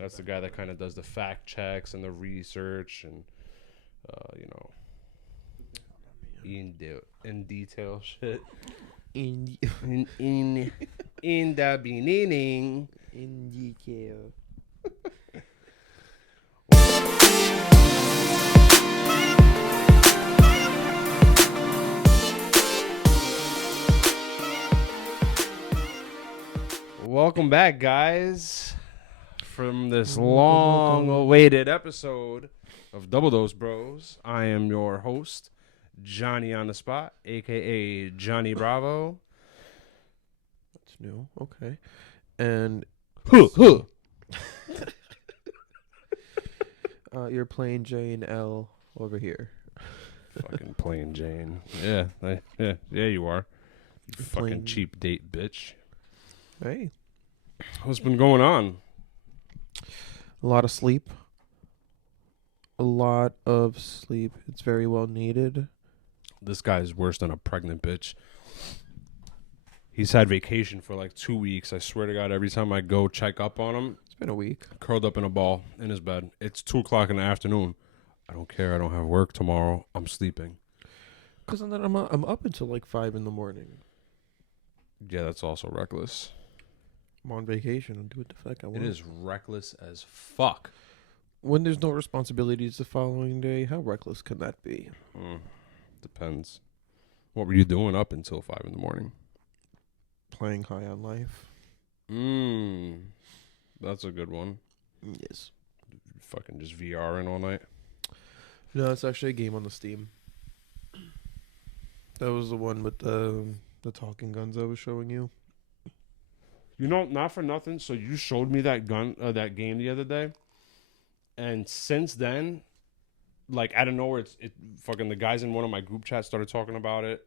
That's the guy that kind of does the fact checks and the research and, you know, in detail shit. In The beginning. in detail. Welcome back, guys, from this long-awaited episode of Double Dose Bros. I am your host, Johnny on the Spot, a.k.a. Johnny Bravo. That's new. Okay. And you're playing J and L over here. Fucking plain Jane. Yeah, you are. You fucking Plain- cheap date bitch. Hey. What's been going on? A lot of sleep. It's very well needed. This guy's worse than a pregnant bitch. He's had vacation for like 2 weeks. I swear to God, every time I go check up on him, It's been a week. curled up in a ball in his bed. It's 2 o'clock in the afternoon. I don't care. I don't have work tomorrow. I'm sleeping. Because then I'm up until like 5 in the morning. Yeah, that's also reckless. I'm on vacation. I'm doing what the fuck I want. It is reckless as fuck. When there's no responsibilities the following day, how reckless can that be? Depends. What were you doing up until 5 in the morning? Playing high on life. That's a good one. Yes. Fucking just VRing all night. No, it's actually a game on the Steam. That was the one with the talking guns I was showing you. You know, not for nothing. So you showed me that that game the other day, and since then, like out of nowhere, it fucking the guys in one of my group chats started talking about it.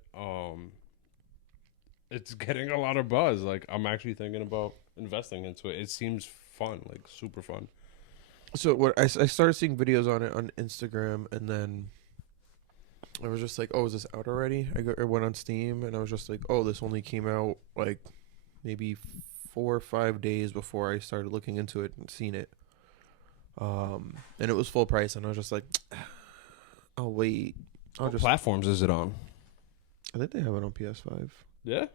It's getting a lot of buzz. Like I'm actually thinking about investing into it. It seems fun, like super fun. So what I started seeing videos on it on Instagram, and then I was just like, "Oh, is this out already?" I went on Steam, and I was just like, "Oh, this only came out like maybe 4 or 5 days before I started looking into it and seen it." And it was full price, and I was just like, "I'll wait." What platforms is it on? I think they have it on PS5. Yeah,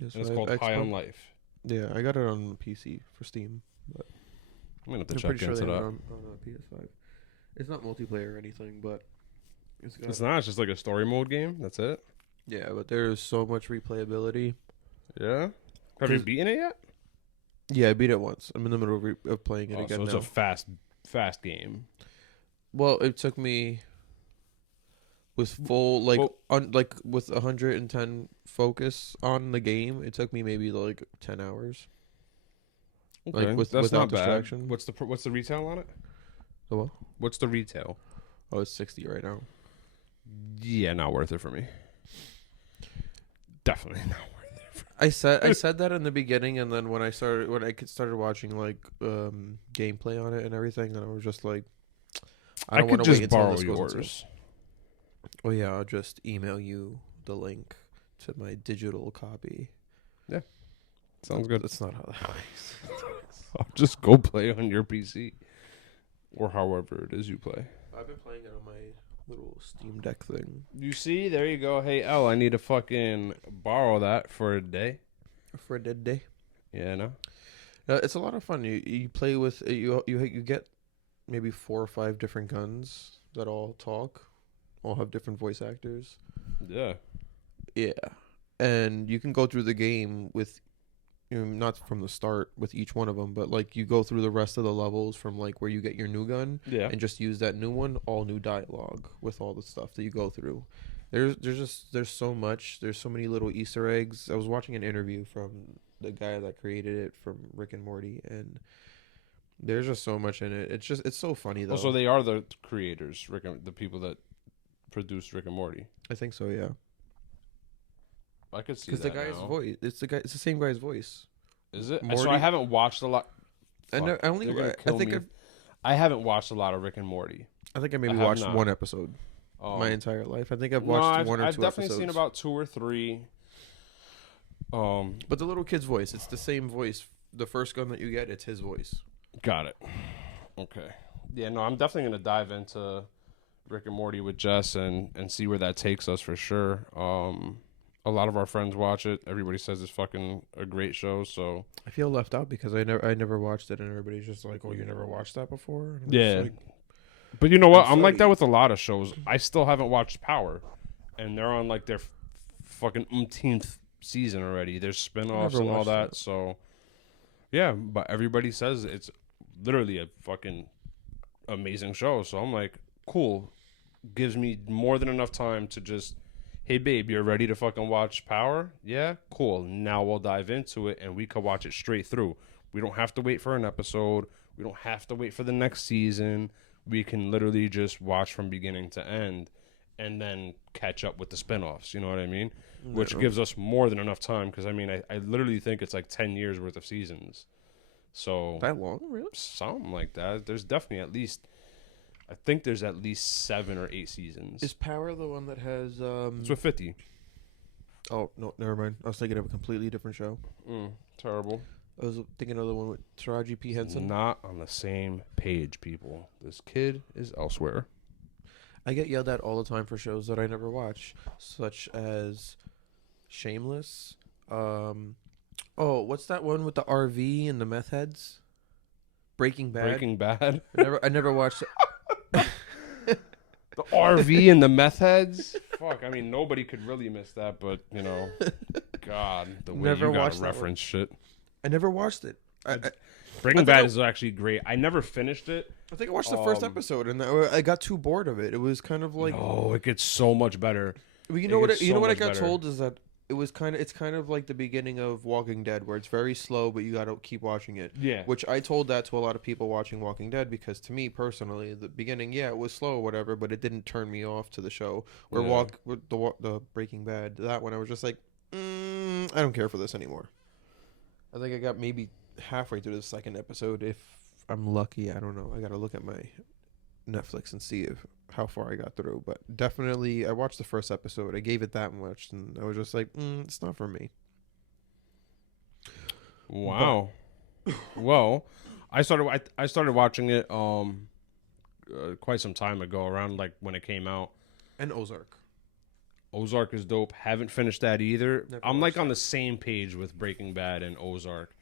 PS5. and it's called Xbox. High on Life. Yeah, I got it on PC for Steam. I'm gonna have to I'm check pretty sure into they have that. it on PS5. It's not multiplayer or anything, but It's not. It's just like a story mode game. That's it. Yeah, but there's so much replayability. Yeah. Have you beaten it yet? Yeah, I beat it once. I'm in the middle of playing it again So it's now. a fast game. Well, it took me with full with 110 focus on the game. It took me maybe like 10 hours. Okay, Like that's without not bad. distraction. What's the retail on it? The what? What's the retail? Oh, it's 60 right now. Yeah, not worth it for me. Definitely not worth it. I said that in the beginning, and then when I started watching like gameplay on it and everything, and I was just like, I don't could want to wait just until borrow this goes into- yours. Oh yeah, I'll just email you the link to my digital copy. Sounds good. That's not how that works. I'll just go play on your PC, or however it is you play. I've been playing it on my little Steam Deck thing. You see, there you go. Hey, L, I need to fucking borrow that for a day. For a dead day. Yeah, no. It's a lot of fun. You play with you get maybe 4 or 5 different guns that all talk, all have different voice actors. Yeah. Yeah, and you can go through the game with, not from the start with each one of them, but like you go through the rest of the levels from like where you get your new gun, Yeah. and just use that new one, all new dialogue with all the stuff that you go through. There's so much. There's so many little Easter eggs. I was watching an interview from the guy that created it from Rick and Morty, and there's just so much in it. It's so funny though. So they are the creators, the people that produced Rick and Morty. I think so, yeah. I could see Because that the guy's now. voice, it's the same guy's voice. Is it? So Morty- I haven't watched a lot. I Fuck, they're gonna kill me. I haven't watched a lot of Rick and Morty. I think I maybe I have watched not. one episode my entire life. I think I've watched one or two episodes. I've definitely seen about 2 or 3. But the little kid's voice, it's the same voice. The first gun that you get, it's his voice. Got it. Okay. Yeah, no, I'm definitely gonna dive into Rick and Morty with Jess and see where that takes us for sure. A lot of our friends watch it. Everybody says it's fucking a great show. So I feel left out because I never watched it, and everybody's just like, "Oh, you never watched that before?" And I'm yeah, just like, but you know what? I'm like sorry. that with a lot of shows. I still haven't watched Power, and they're on like their fucking umpteenth season already. There's spinoffs never and all watched that. that. So yeah, but everybody says it's literally a fucking amazing show. So I'm like, cool. Gives me more than enough time to just, hey babe, you're ready to fucking watch Power? Yeah, cool. Now we'll dive into it and we can watch it straight through. We don't have to wait for an episode. We don't have to wait for the next season. We can literally just watch from beginning to end and then catch up with the spinoffs. You know what I mean? Which No. gives us more than enough time because I literally think it's like 10 years worth of seasons. So That long, really? something like that. There's definitely at least, I think there's at least 7 or 8 seasons. Is Power the one that has It's with 50. Oh no, never mind. I was thinking of a completely different show. Terrible. I was thinking of the one with Taraji P Henson. Not on the same page, people. This kid is elsewhere. I get yelled at all the time for shows that I never watch, such as Shameless. What's that one with the RV and the meth heads? Breaking Bad. Breaking Bad. I never watched it. The RV and the meth heads. Fuck, I mean, nobody could really miss that, but, you know, God, the way Never you gotta watched that reference shit. I never watched it. I Breaking think Bad I- is actually great. I never finished it. think I watched the first episode and I got too bored of it. It was kind of like, Oh, it gets so much better. well, it gets you so know what I much got better. told is that it's kind of like the beginning of Walking Dead, where it's very slow, but you got to keep watching it. Yeah. Which I told that to a lot of people watching Walking Dead, because to me personally, the beginning, yeah, it was slow or whatever, but it didn't turn me off to the show. Where Yeah. with the Breaking Bad, that one I was just like, I don't care for this anymore. I think I got maybe halfway through the second episode, if I'm lucky. I don't know. I got to look at my Netflix and see how far I got through, but definitely I watched the first episode. I gave it that much, and I was just like, it's not for me. Wow. Well, I started watching it quite some time ago, around like when it came out. And Ozark. Ozark is dope. Haven't finished that either. Never I'm like watched on the same page with Breaking Bad and Ozark.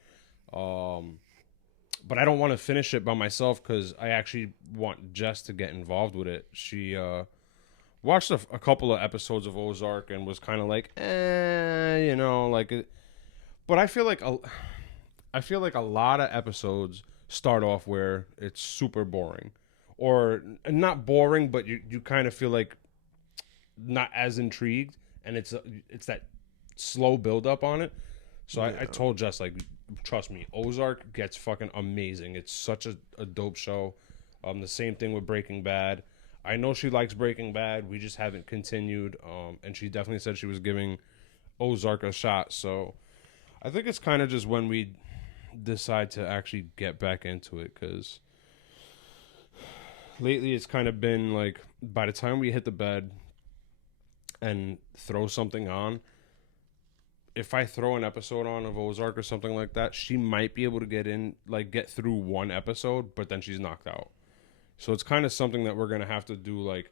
But I don't want to finish it by myself because I actually want Jess to get involved with it. She watched a couple of episodes of Ozark and was kind of like, you know, like it. But I feel like a lot of episodes start off where it's super boring, or not boring, but you kind of feel like not as intrigued, and it's that slow build up on it. So I told Jess, like, trust me, Ozark gets fucking amazing. It's such a dope show. The same thing with Breaking Bad. I know she likes Breaking Bad. We just haven't continued. And she definitely said she was giving Ozark a shot. So I think it's kind of just when we decide to actually get back into it, because lately it's kind of been like, by the time we hit the bed and throw something on, if I throw an episode on of Ozark or something like that, she might be able to get through one episode, but then she's knocked out. So it's kind of something that we're going to have to do like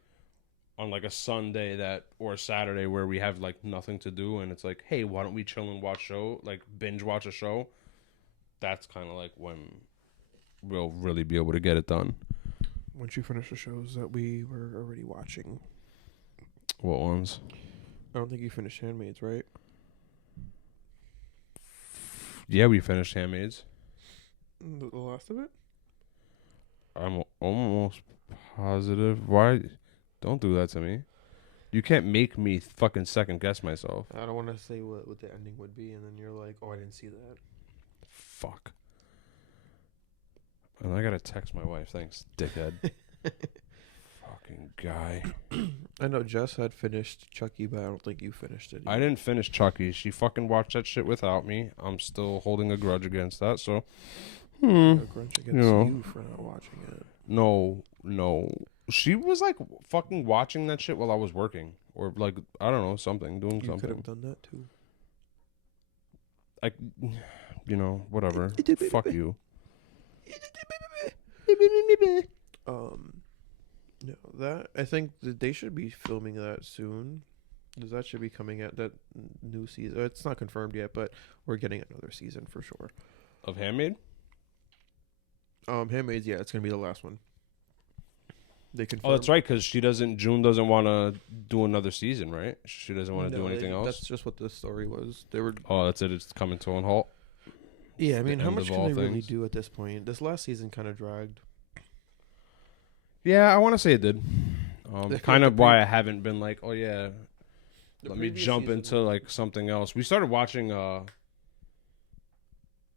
on like a Sunday or a Saturday where we have like nothing to do, and it's like, hey, why don't we chill and binge watch a show? That's kind of like when we'll really be able to get it done. Once you finish the shows that we were already watching. What ones? I don't think you finished Handmaids, right? Yeah, we finished Handmaids. The last of it? I'm almost positive. Why? Don't do that to me. You can't make me fucking second guess myself. I don't want to say what the ending would be, and then you're like, oh, I didn't see that. Fuck. And I gotta text my wife. Thanks, dickhead. Fucking guy. I know Jess had finished Chucky, but I don't think you finished it. I didn't finish Chucky. She fucking watched that shit without me. I'm still holding a grudge against that. So, A grudge against know. you for not watching it. no. She was like fucking watching that shit while I was working, or like, I don't know, doing You something. could have done that too. Whatever. Fuck you. No, that I think that they should be filming that soon. 'Cause that should be coming out that new season. It's not confirmed yet, but we're getting another season for sure. Of Handmaid? Handmaid's, yeah, it's gonna be the last one. They confirmed. Oh, that's right, because June doesn't want to do another season, right? She doesn't want to do anything else. That's just what the story was. They were. Oh, that's it. It's coming to a halt. Yeah, I mean, how end much of can all they really things. do at this point? This last season kind of dragged. Yeah, I want to say it did. The- Kind the of why I haven't been like, oh yeah, The let me previous jump season- into like something else. We started watching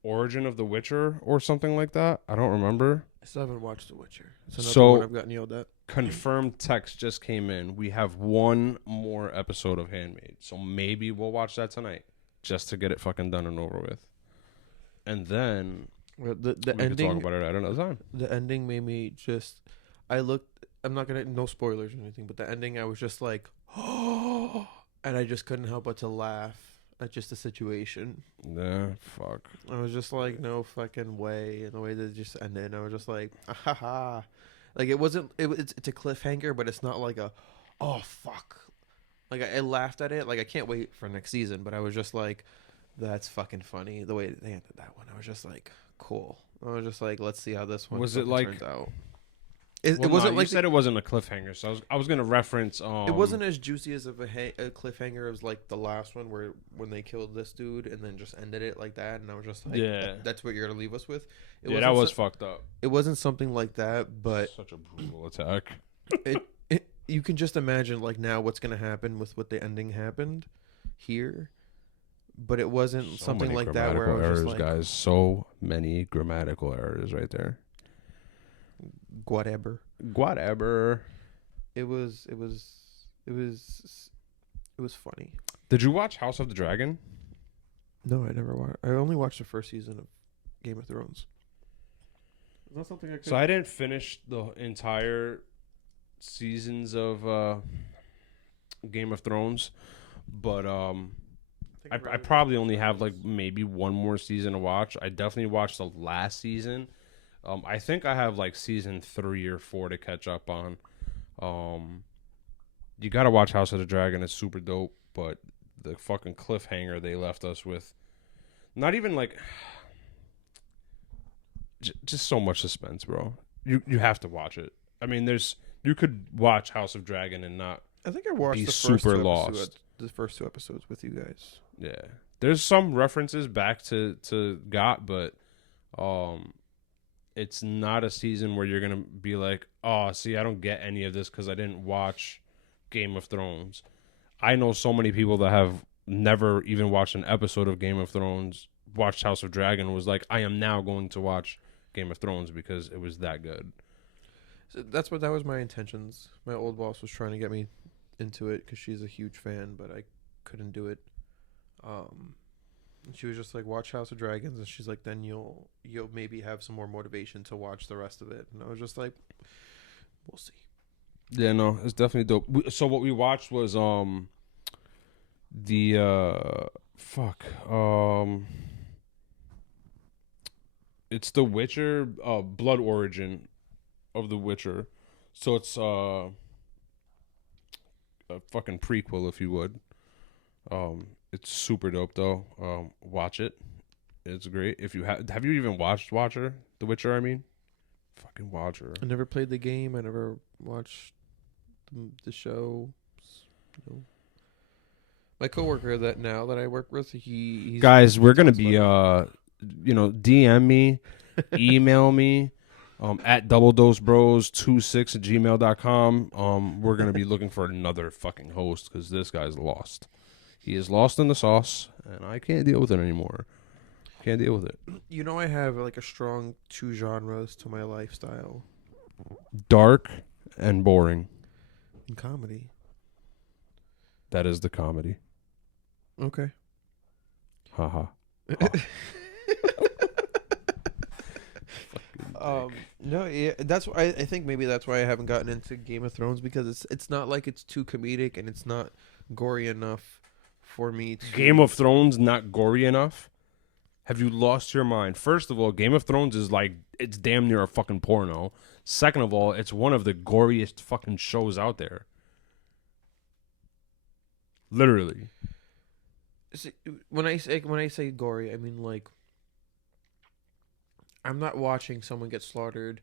Origin of the Witcher or something like that. I don't remember. I still haven't watched The Witcher. It's another So- one I've gotten yelled at. Confirmed text just came in. We have one more episode of Handmaid, so maybe we'll watch that tonight just to get it fucking done and over with. And then The we can talk ending. about it at another time. The ending made me just. I looked. I'm not gonna. No spoilers or anything, but the ending, I was just like, oh, and I just couldn't help but to laugh at just the situation. Nah, fuck. I was just like, no fucking way. And the way that it just ended, I was just like, ha ha. Like, it wasn't, it's a cliffhanger, but it's not like a, oh, fuck. Like, I laughed at it. Like, I can't wait for next season, but I was just like, that's fucking funny. The way they ended that one, I was just like, cool. I was just like, let's see how this one Was it fucking like- turns out. Well, It wasn't no, like you said it wasn't a cliffhanger, so I was gonna reference. it wasn't as juicy as of a cliffhanger as like the last one where when they killed this dude and then just ended it like that, and I was just like, Yeah. that's what you're gonna leave us with. It Yeah, that wasn't was fucked up. It wasn't something like that, but Such a brutal attack. you can just imagine like now what's gonna happen with what the ending happened here. But it wasn't So something many like that where I was grammatical just errors, like, guys. So many grammatical errors right there. whatever. Whatever. It was funny. Did you watch House of the Dragon? No, I never watched. I only watched the first season of Game of Thrones. Is that something I could? So I didn't finish the entire seasons of Game of Thrones, but I probably only have like maybe one more season to watch. I definitely watched the last season. I think I have like season 3 or 4 to catch up on. You gotta watch House of the Dragon. It's super dope, but the fucking cliffhanger they left us with, not even like, just so much suspense, bro. You have to watch it. I mean, you could watch House of Dragon and not. I think I watched be the first super two lost. episodes. The first 2 episodes with you guys. Yeah, there's some references back to GOT, but it's not a season where you're gonna be like, oh, see, I don't get any of this because I didn't watch Game of Thrones. I know so many people that have never even watched an episode of Game of Thrones, watched House of Dragon, was like, I am now going to watch Game of Thrones because it was that good. So that was my intentions. My old boss was trying to get me into it because she's a huge fan, but I couldn't do it. She was just like, watch House of Dragons, and she's like, then you'll maybe have some more motivation to watch the rest of it. And I was just like, we'll see. Yeah, no, it's definitely dope. So what we watched was it's The Witcher, Blood Origin of The Witcher. So it's a fucking prequel, if you would. It's super dope though. Watch it. It's great. If you have you even watched The Witcher? I mean, fucking Watcher. I never played the game. I never watched the show. No. My coworker that I work with, he's Guys, we're gonna talks be about DM me, email me, at DoubleDoseBros26@gmail.com. We're gonna be looking for another fucking host because this guy's lost. He is lost in the sauce, and I can't deal with it anymore. Can't deal with it. You know, I have like a strong 2 genres to my lifestyle Dark and boring. in comedy. That is the comedy. Okay. Haha. No, yeah, that's why I think maybe that's why I haven't gotten into Game of Thrones, because it's not like it's too comedic and it's not gory enough for me to. Game of Thrones not gory enough. Have you lost your mind? First of all, Game of Thrones is like, it's damn near a fucking porno. Second of all, it's one of the goriest fucking shows out there. Literally. See, when I say gory, I mean like I'm not watching someone get slaughtered.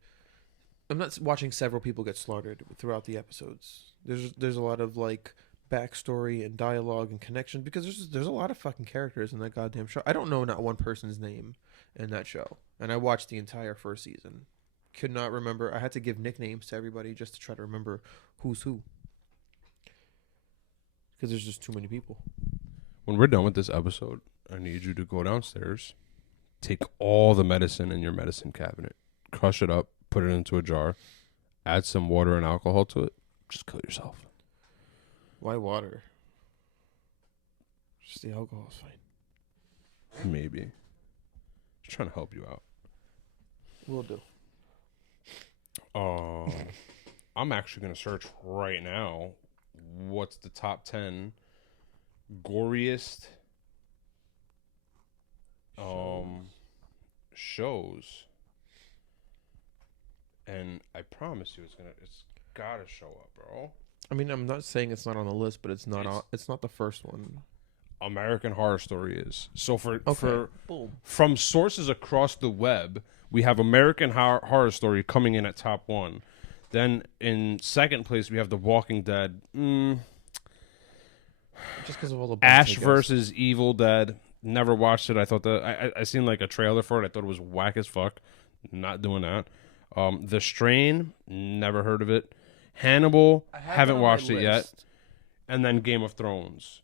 I'm not watching several people get slaughtered throughout the episodes. There's a lot of like backstory and dialogue and connections because there's a lot of fucking characters in that goddamn show. I don't know not one person's name in that show, and I watched the entire first season. Could not remember. I had to give nicknames to everybody just to try to remember who's who because there's just too many people. When we're done with this episode, I need you to go downstairs, take all the medicine in your medicine cabinet, crush it up, put it into a jar, add some water and alcohol to it. Just kill yourself. Why water? Just the alcohol is fine. Maybe. Just trying to help you out. Will do. I'm actually going to search right now what's the top 10 goriest shows. And I promise you it's got to show up, bro. I mean, I'm not saying it's not on the list, but it's not the first one. American Horror Story is. So Boom. From sources across the web, we have American Horror Story coming in at top 1. Then in second place we have The Walking Dead. Just because of all the Ash versus Evil Dead. Never watched it. I thought that I seen like a trailer for it. I thought it was whack as fuck. Not doing that. The Strain. Never heard of it. Hannibal. Haven't watched it yet. And then Game of Thrones.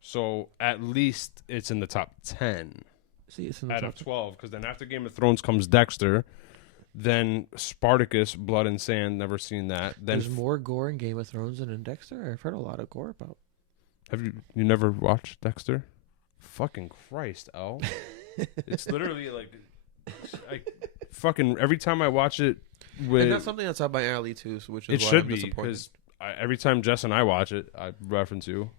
So at least it's in the top 10. See, it's in the out top of 12. Because then after Game of Thrones comes Dexter. Then Spartacus, Blood and Sand. Never seen that. Then there's more gore in Game of Thrones than in Dexter. I've heard a lot of gore about. Have you never watched Dexter? Fucking Christ, L. It's literally like fucking every time I watch it. And that's something that's up my alley too, so which is it why should I'm be disappointed. because every time Jess and I watch it, I reference you.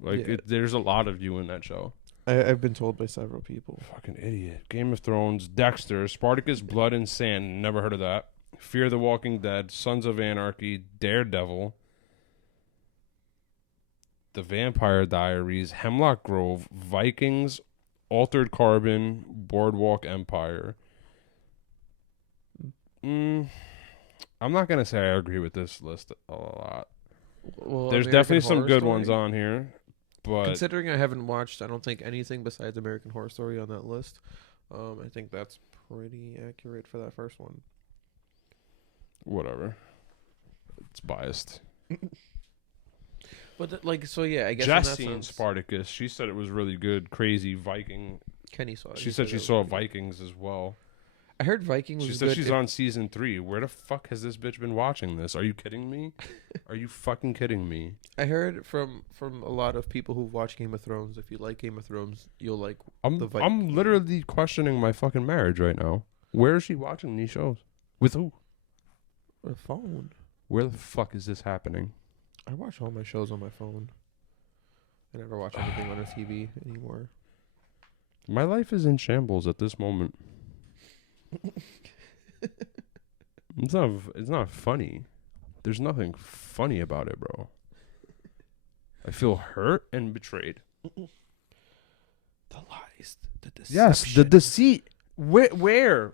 Like Yeah. there's a lot of you in that show. I've been told by several people. Fucking idiot. Game of Thrones, Dexter, Spartacus, Blood and Sand. Never heard of that. Fear the Walking Dead, Sons of Anarchy, Daredevil, The Vampire Diaries, Hemlock Grove, Vikings, Altered Carbon, Boardwalk Empire. I'm not going to say I agree with this list a lot. Well, There's American definitely some Horror good Story, ones on here. But considering I haven't watched, I don't think anything besides American Horror Story on that list. I think that's pretty accurate for that first one. whatever. It's biased. But I guess Jess in that seen sense, Spartacus. She said it was really good. Crazy Viking. Kenny saw it. She He said she that was saw good. Vikings as well. I heard Viking was She good. said she's on season 3. Where the fuck has this bitch been watching this? Are you kidding me? Are you fucking kidding me? I heard from a lot of people who've watched Game of Thrones. If you like Game of Thrones, you'll like the Viking. I'm literally questioning my fucking marriage right now. Where is she watching these shows? With who? A phone. Where the fuck is this happening? I watch all my shows on my phone. I never watch anything on a TV anymore. My life is in shambles at this moment. It's not funny. There's nothing funny about it, bro. I feel hurt and betrayed. The lies, the deception. Yes, the deceit. Where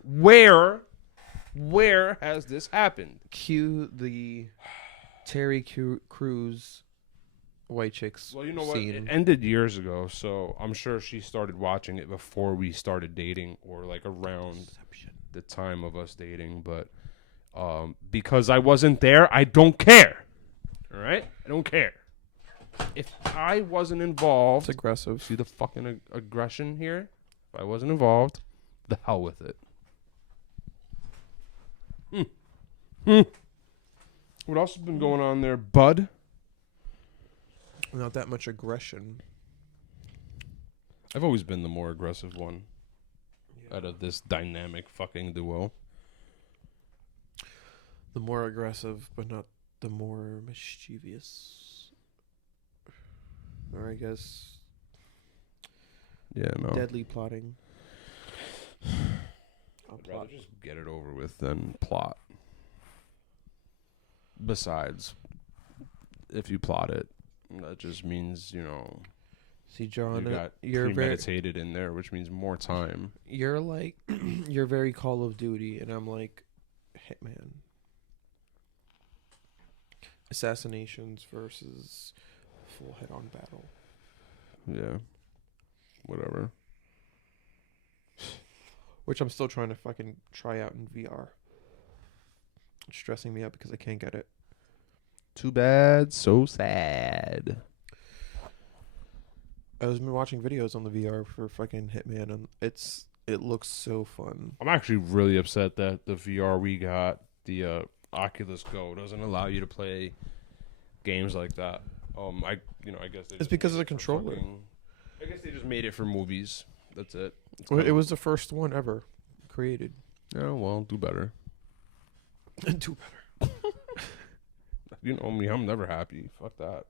has this happened? Cue the Terry Crews white chicks. Well, you know what? scene. It ended years ago, so I'm sure she started watching it before we started dating, or like around the time of us dating. But because I wasn't there, I don't care. All right, I don't care. If I wasn't involved, It's aggressive. see the fucking aggression here. If I wasn't involved, the hell with it. What else has been going on there, bud? Not that much aggression. I've always been the more aggressive one out of this dynamic fucking duo. The more aggressive, but not the more mischievous. Or I guess Yeah, no. Deadly plotting. I'd rather just get it over with than plot. Besides, if you plot it, that just means, See, John, you got you're premeditated in there, which means more time. You're like, you're very Call of Duty, and I'm like, Hitman. Assassinations versus full head-on battle. Yeah. Whatever. Which I'm still trying to fucking try out in VR. It's stressing me out because I can't get it. Too bad, so sad. I was been watching videos on the VR for fucking Hitman, and it looks so fun. I'm actually really upset that the VR we got, the Oculus Go, doesn't allow you to play games like that. I guess it's because of the controller. I guess they just made it for movies. That's it. It was the first one ever created. Yeah, well, do better. Do better. You know me, I'm never happy. Fuck that.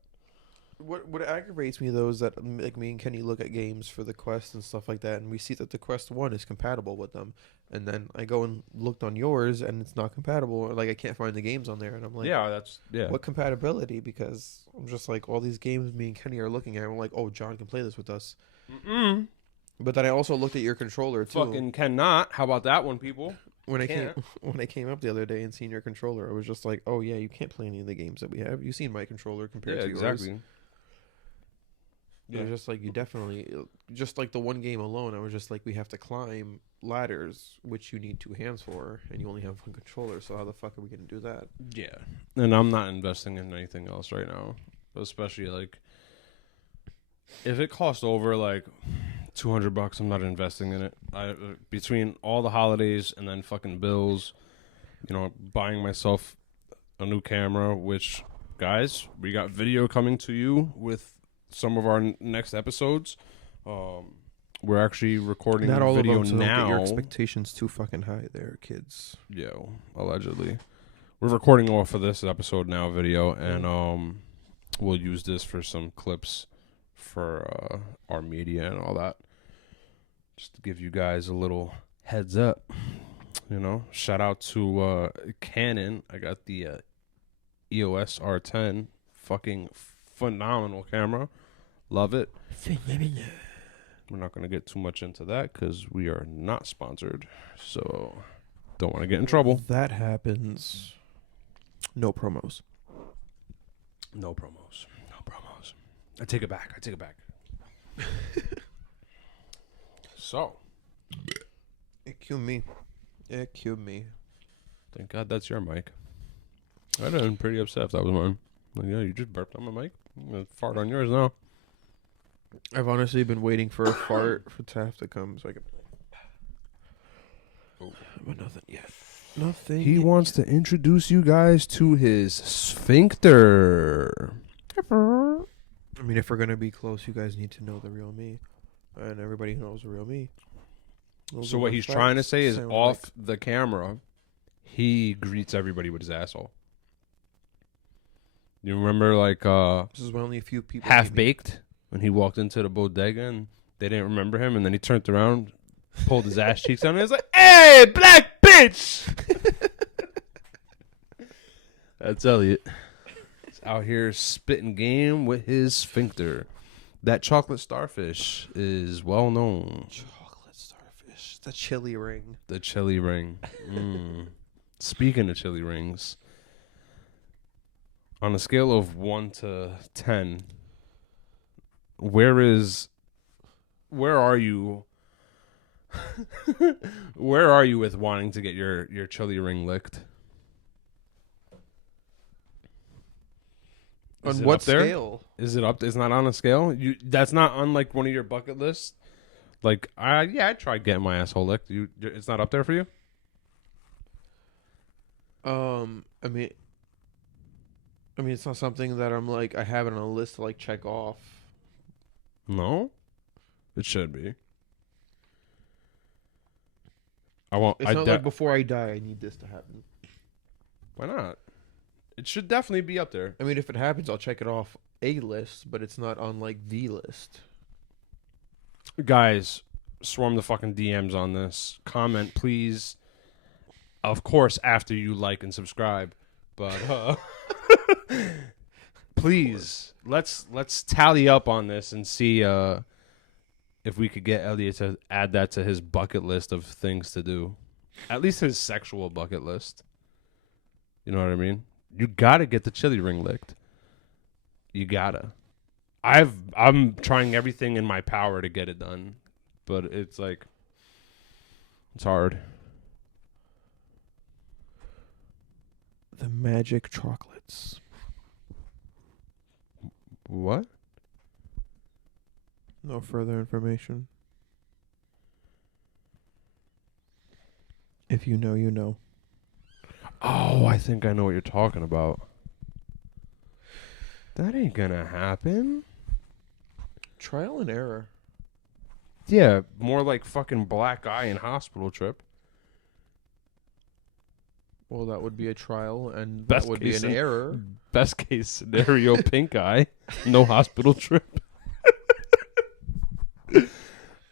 What aggravates me though is that like me and Kenny look at games for the Quest and stuff like that, and we see that the Quest 1 is compatible with them, and then I go and looked on yours and it's not compatible, or like I can't find the games on there, and I'm like, what compatibility? Because I'm just like, all these games me and Kenny are looking at, and we're like, oh, John can play this with us. Mm-mm. But then I also looked at your controller too. Fucking cannot. How about that one, people? When I came up the other day and seen your controller, I was just like, oh yeah, you can't play any of the games that we have. You've seen my controller compared to yours. Exactly. Yeah. It was just like, you definitely, just like the one game alone, I was just like, we have to climb ladders, which you need 2 hands for, and you only have 1 controller, so how the fuck are we going to do that? Yeah. And I'm not investing in anything else right now. Especially, like, if it costs over, like, $200, I'm not investing in it. Between all the holidays and then fucking bills, buying myself a new camera, which, guys, we got video coming to you with some of our next episodes. We're actually recording not all video of them, so now. Don't get your expectations too fucking high there, kids. Yo, allegedly. We're recording off of this episode now video, and we'll use this for some clips for our media and all that. Just to give you guys a little heads up. Shout out to Canon. I got the EOS R10. Fucking phenomenal camera. Love it. We're not going to get too much into that because we are not sponsored. So, don't want to get in trouble. That happens. No promos. No promos. I take it back. So. Cue me. Thank God that's your mic. I'd have been pretty upset if that was mine. Like, yeah, you just burped on my mic. I'm going to fart on yours now. I've honestly been waiting for a fart to have to come so I can. Oh. But nothing yet. Nothing. He wants to introduce you guys to his sphincter. I mean, if we're gonna be close, you guys need to know the real me, and everybody knows the real me. So what he's trying to say is, off the camera, he greets everybody with his asshole. You remember, like, this is when only a few people. Half Baked, when he walked into the bodega and they didn't remember him, and then he turned around, pulled his ass cheeks down, and he was like, "Hey, black bitch!" That's Elliot. He's out here spitting game with his sphincter. That chocolate starfish is well known. Chocolate starfish. The chili ring. The chili ring. Speaking of chili rings, on a scale of 1 to 10, where are you? Where are you with wanting to get your chili ring licked? On what scale? Is it up? It's not on a scale. That's not on like one of your bucket lists. Like, I tried getting my asshole licked. It's not up there for you. I mean, it's not something that I'm like I have it on a list to like check off. No, it should be. It's not like before I die, I need this to happen. Why not? It should definitely be up there. I mean, if it happens, I'll check it off a list, but it's not on like the list. Guys, swarm the fucking DMs on this. Comment, please. Of course, after you like and subscribe. But please, let's tally up on this and see if we could get Elliot to add that to his bucket list of things to do. At least his sexual bucket list. You know what I mean? You gotta get the chili ring licked. You gotta. I'm trying everything in my power to get it done, but it's like it's hard. The magic chocolates. What? No further information. If you know, you know. Oh, I think I know what you're talking about. That ain't gonna happen. Trial and error. Yeah, more like fucking black eye and hospital trip. Well, that would be a trial, and Best that would be case an error. Best case scenario, pink eye, no hospital trip.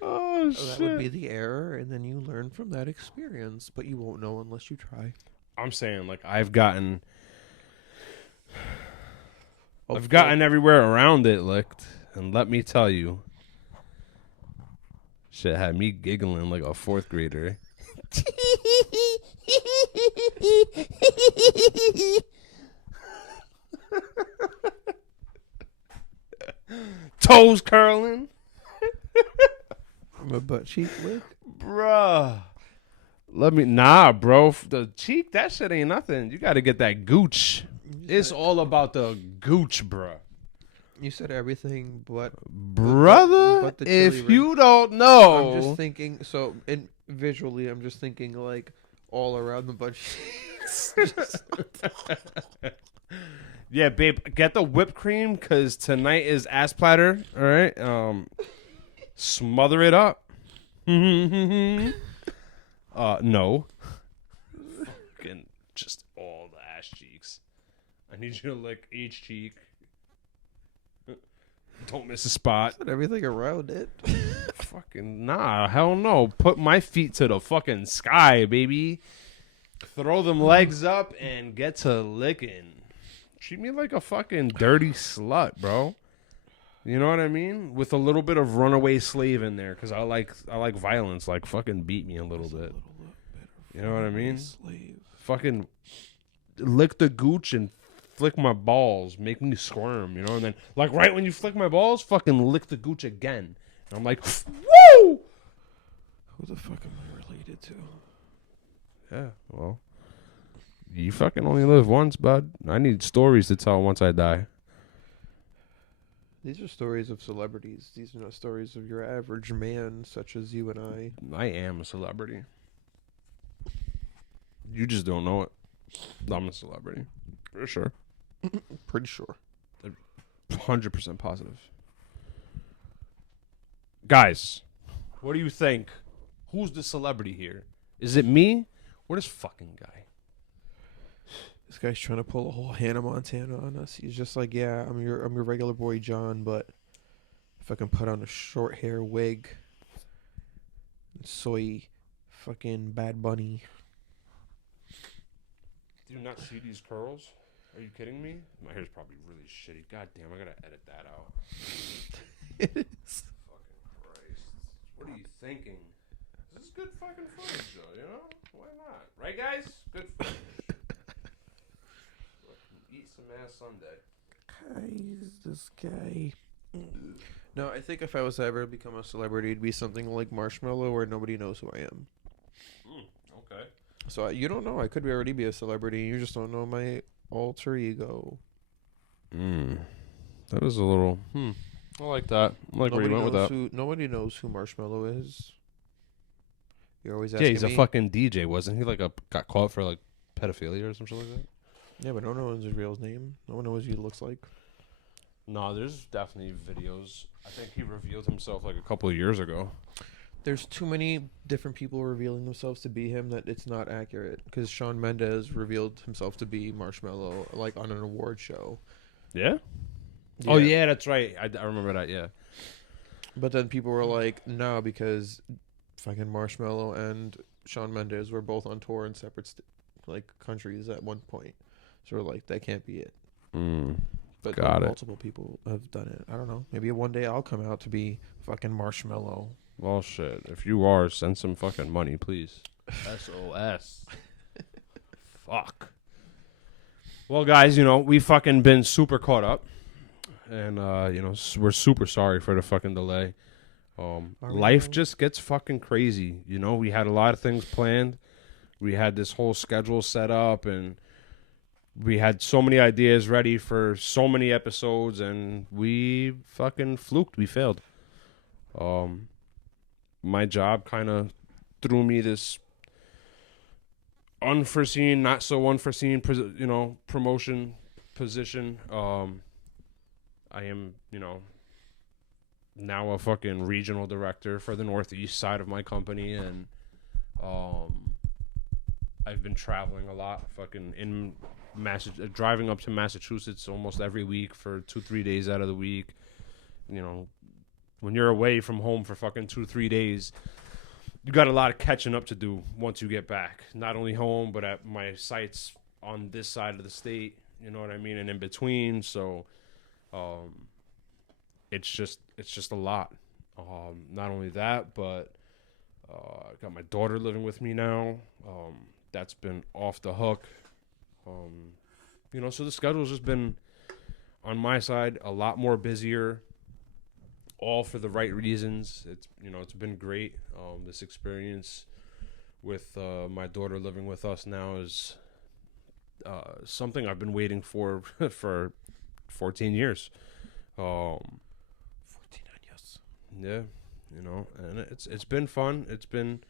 Oh shit! That would be the error, and then you learn from that experience, but you won't know unless you try. I'm saying, like, I've gotten everywhere around it licked, and let me tell you, shit had me giggling like a fourth grader. Toes curling. From a butt cheek lick? Bruh. Bro. The cheek, that shit ain't nothing. You got to get that gooch. It's all about the gooch, bruh. You said everything but... Brother, but the chili if ring. you don't know... I'm just thinking... So, visually, I'm just thinking, like, all around the butt cheeks. Yeah, babe, get the whipped cream, because tonight is ass platter, all right? Smother it up. No. Fucking just all the ass cheeks. I need you to lick each cheek. Don't miss a spot. Said everything around it. Fucking nah, hell no. Put my feet to the fucking sky, baby. Throw them legs up and get to licking. Treat me like a fucking dirty slut, bro. You know what I mean? With a little bit of runaway slave in there, because I like violence. Like, fucking beat me a little bit. You know what I mean? Slave. Fucking lick the gooch and flick my balls, make me squirm, you know? And then, like, right when you flick my balls, fucking lick the gooch again. And I'm like, woo! Who the fuck am I related to? Yeah, well, you fucking only live once, bud. I need stories to tell once I die. These are stories of celebrities. These are not stories of your average man, such as you and I. I am a celebrity. You just don't know it. I'm a celebrity. For sure. Pretty sure. 100% positive. Guys, what do you think? Who's the celebrity here? Is it me or this fucking guy? This guy's trying to pull a whole Hannah Montana on us. He's just like, yeah, I'm your regular boy John, but if I can put on a short hair wig, soy fucking Bad Bunny. Do you not see these curls? Are you kidding me? My hair's probably really shitty. God damn, I gotta edit that out. It is. Fucking Christ. What are you thinking? This is good fucking footage, though, you know? Why not? Right, guys? Good footage. Eat some ass someday. This guy. No, I think if I was to ever become a celebrity, it'd be something like Marshmello, where nobody knows who I am. Okay. So you don't know. I could already be a celebrity. You just don't know my alter ego. That is a little. I like that. I like where you went with that. Nobody knows who Marshmello is. You're always Yeah, asking he's a me. fucking DJ, wasn't he? Like got caught for like pedophilia or something like that. Yeah, but no one knows his real name. No one knows what he looks like. No, there's definitely videos. I think he revealed himself like a couple of years ago. There's too many different people revealing themselves to be him that it's not accurate. Because Shawn Mendes revealed himself to be Marshmello, like on an award show. Yeah? Oh, yeah, that's right. I remember that, yeah. But then people were like, no, because fucking Marshmello and Shawn Mendes were both on tour in separate countries at one point. So we're like, that can't be it. But Got it. multiple people have done it. I don't know. Maybe one day I'll come out to be fucking Marshmello. Well, shit. If you are, send some fucking money, please. SOS. Fuck. Well, guys, we fucking been super caught up. And, we're super sorry for the fucking delay. Life just gets fucking crazy. We had a lot of things planned. We had this whole schedule set up, and we had so many ideas ready for so many episodes, and we fucking fluked. We failed. My job kind of threw me this unforeseen, not so unforeseen, promotion position. I am, now a fucking regional director for the Northeast side of my company, and I've been traveling a lot, fucking driving up to Massachusetts almost every week for 2-3 days out of the week. When you're away from home for fucking 2-3 days, you got a lot of catching up to do once you get back. Not only home, but at my sites on this side of the state, you know what I mean, and in between. So, it's just a lot. Not only that, but I got my daughter living with me now. That's been off the hook. So the schedule's just been, on my side, a lot more busier, all for the right reasons. It's been great. This experience with my daughter living with us now is something I've been waiting for 14 years. 49 years. Yeah, and it's been fun. It's been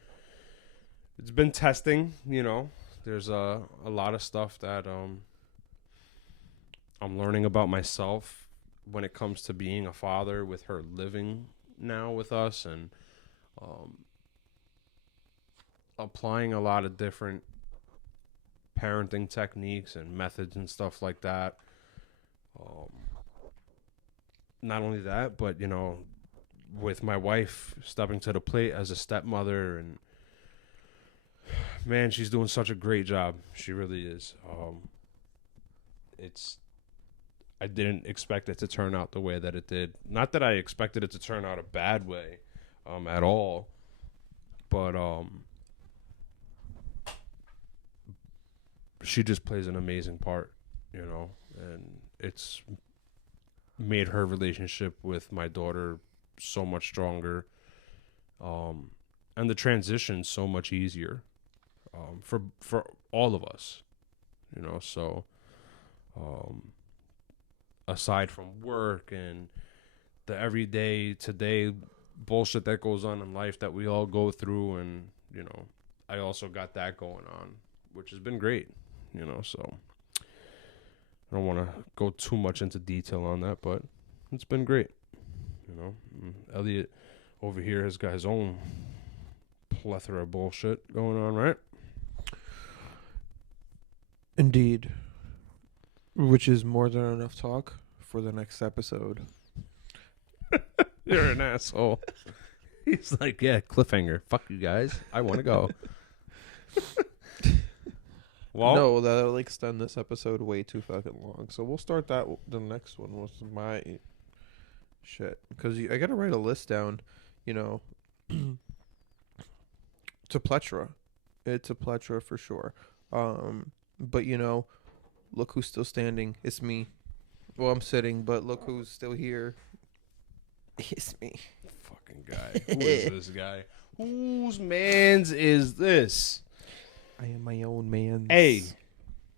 testing. There's a lot of stuff that I'm learning about myself when it comes to being a father, with her living now with us, and applying a lot of different parenting techniques and methods and stuff like that. Not only that, but with my wife stepping to the plate as a stepmother, and man, she's doing such a great job. She really is. I didn't expect it to turn out the way that it did. Not that I expected it to turn out a bad way, at all. But she just plays an amazing part, and it's made her relationship with my daughter so much stronger, and the transition so much easier, for all of us, So, aside from work and the everyday today bullshit that goes on in life that we all go through, and I also got that going on, which has been great, So I don't want to go too much into detail on that, but it's been great. Elliot over here has got his own plethora of bullshit going on, right? Indeed. Which is more than enough talk for the next episode. You're an asshole. He's like, yeah, cliffhanger. Fuck you guys. I want to go. Well, no, that'll extend this episode way too fucking long. So we'll start the next one with my shit. Because I got to write a list down, It's a plethora. It's a plethora for sure. But, look who's still standing. It's me. Well, I'm sitting, but look who's still here. It's me. Fucking guy. Who is this guy? Whose mans is this? I am my own man. Hey,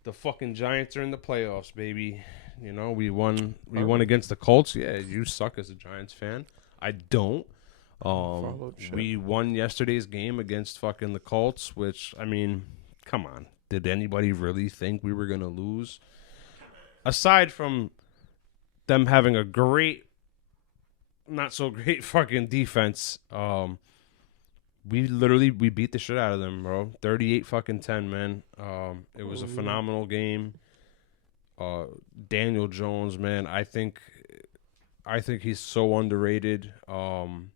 the fucking Giants are in the playoffs, baby. We won against the Colts. Yeah, you suck as a Giants fan. I don't. We won yesterday's game against fucking the Colts, which, I mean, come on. Did anybody really think we were going to lose? Aside from them having a great, not so great fucking defense, we beat the shit out of them, bro. 38-10, man. It was a phenomenal game. Daniel Jones, man, I think I think he's so underrated, and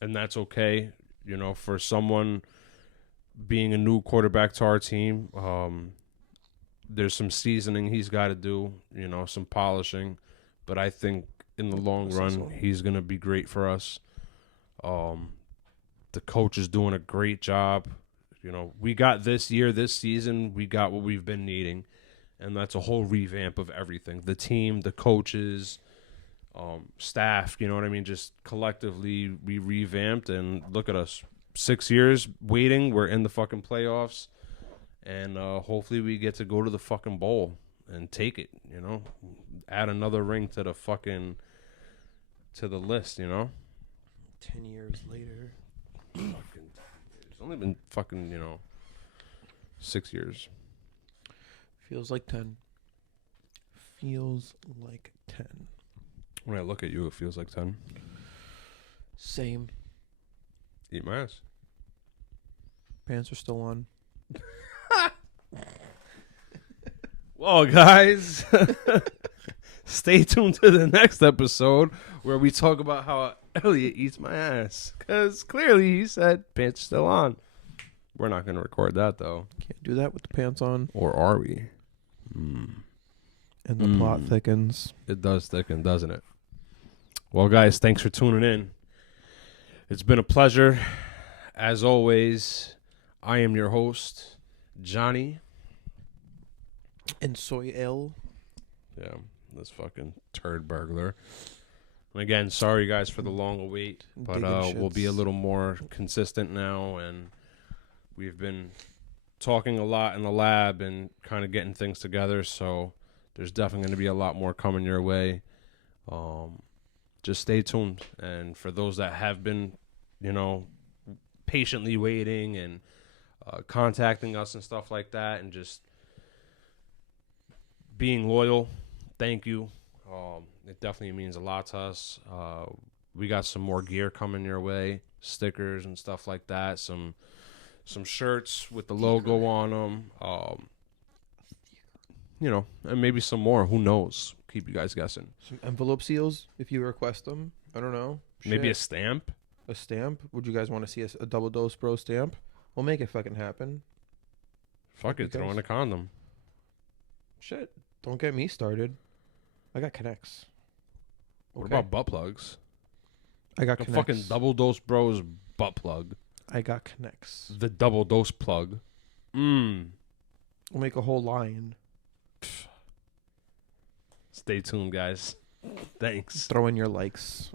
that's okay. You know, for someone being a new quarterback to our team, there's some seasoning he's got to do. You know, some polishing, but I think in the long run, he's gonna be great for us. The coach is doing a great job. You know, we got this season, we got what we've been needing, and that's a whole revamp of everything. The team, the coaches, staff, you know what I mean? Just collectively, we revamped, and look at us. 6 years waiting, we're in the fucking playoffs, and hopefully we get to go to the fucking bowl and take it, you know? Add another ring to the fucking, to the list, you know? 10 years later. Fucking, it's only been fucking, 6 years. Feels like 10. Feels like 10. When I look at you, it feels like 10. Same. Eat my ass. Pants are still on. Well, guys, stay tuned to the next episode where we talk about how Elliot eats my ass. Because clearly he said pants are still on. We're not going to record that, though. Can't do that with the pants on. Or are we? And the plot thickens. It does thicken, doesn't it? Well, guys, thanks for tuning in. It's been a pleasure. As always, I am your host, Johnny. And soy ale. Yeah, this fucking turd burglar. And again, sorry, guys, for the long wait. But we'll be a little more consistent now. And we've been talking a lot in the lab and kind of getting things together. So there's definitely going to be a lot more coming your way. Just stay tuned. And for those that have been, patiently waiting and contacting us and stuff like that and just being loyal, thank you. It definitely means a lot to us. We got some more gear coming your way, stickers and stuff like that, some shirts with the logo on them, and maybe some more. Who knows? Keep you guys guessing. Some envelope seals, if you request them. I don't know. Maybe a stamp. A stamp? Would you guys want to see a Double Dose Bro stamp? We'll make it fucking happen. Fuck it, throw in a condom. Shit, don't get me started. I got connects. What about butt plugs? I got a connects. Fucking Double Dose Bros butt plug. I got connects. The Double Dose plug. We'll make a whole line. Stay tuned, guys. Thanks. Throw in your likes.